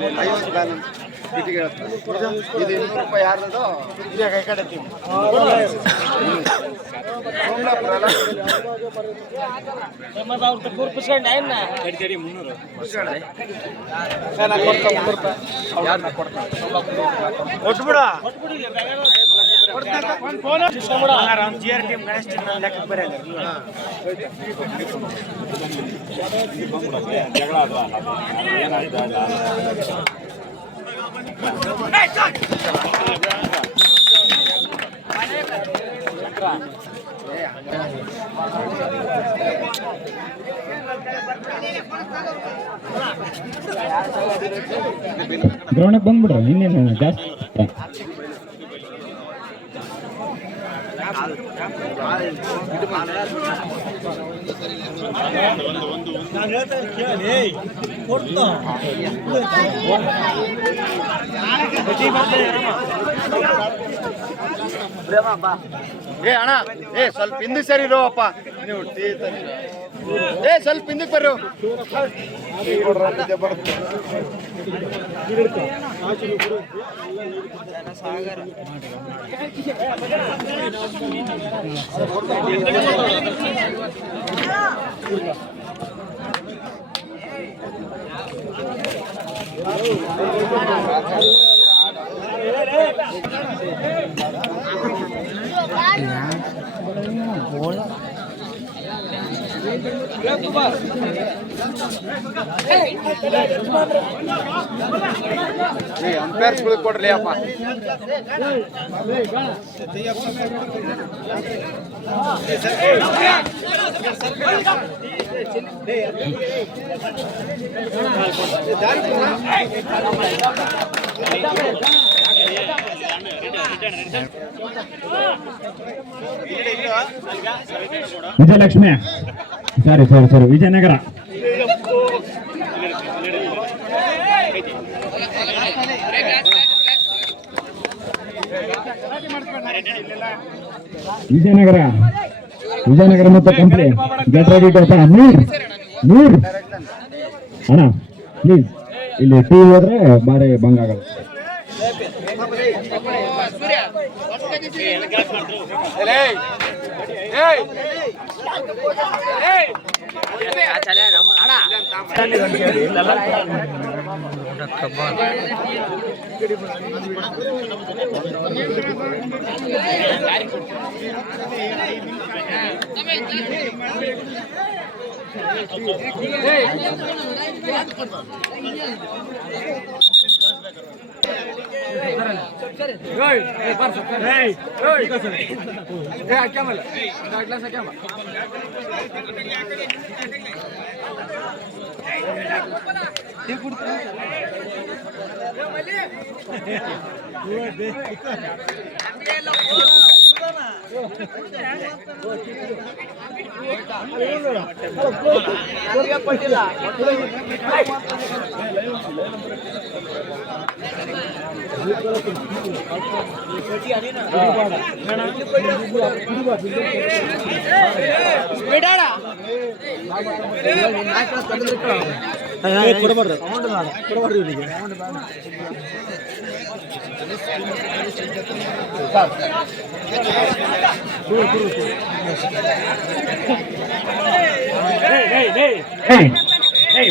50 balance ಕಿಟಿಗೆ ಇದು 200 ರೂಪಾಯಿ ಯಾರ್ದು ಇದೆ ಕೈ ಕಡೆ ಟೀಮ್ ಮತ್ತೆ ಅವ್ರ ತಕ್ಕ ಪುಸ್ಕಂಡ ಏನ ಕಡಿ 300 ಪುಸ್ಕಂಡ ನಾನು ಕೊಡ್ತಾ 300 ರೂಪಾಯಿ ಯಾರನ್ನ ಕೊಡ್ತಾ ಕೊಟ್ಬಿಡ ಕೊಡ್ತಾ phone system Ram G R team Ganesh team ಲೆಕ್ಕ ಬರಲ್ಲ ಜಗಳ ಆದ್ವಾ ಏನಾಯ್ತು ಗ್ರೌಂಡ್ ಬಂದ್ಬಿಡ್ರ ಇನ್ನೇನು ಜಾಸ್ತಿ ಏ ಅಣ್ಣ ಏ ಸ್ವಲ್ಪ ಹಿಂದಕ್ಕೆ ಸರಿ ಇರೋಪ್ಪ ನೀವು ಏ ಸ್ವಲ್ಪ ಹಿಂದಕ್ಕೆ ಬರ್ರಿ ಬರುತ್ತೆ ಅಂಪೈರ್ಸ್ಗಳು ಕೊಡ್ರಿ ಅಪ್ಪ ವಿಜಯಲಕ್ಷ್ಮಿ ಸಾರಿ ವಿಜಯನಗರ ವಿಜಯನಗರ ಮತ್ತು ಕಂಪ್ಲಿ ಗೆಟ್ ರೆಡಿ ಟು ನೂರ್ ಅಣ್ಣ ಪ್ಲೀಸ್ ಇಲ್ಲಿ ಟೀ ಹೋದ್ರೆ ಬಾರಿ ಭಂಗ ಆಗಲ್ಲ Hey,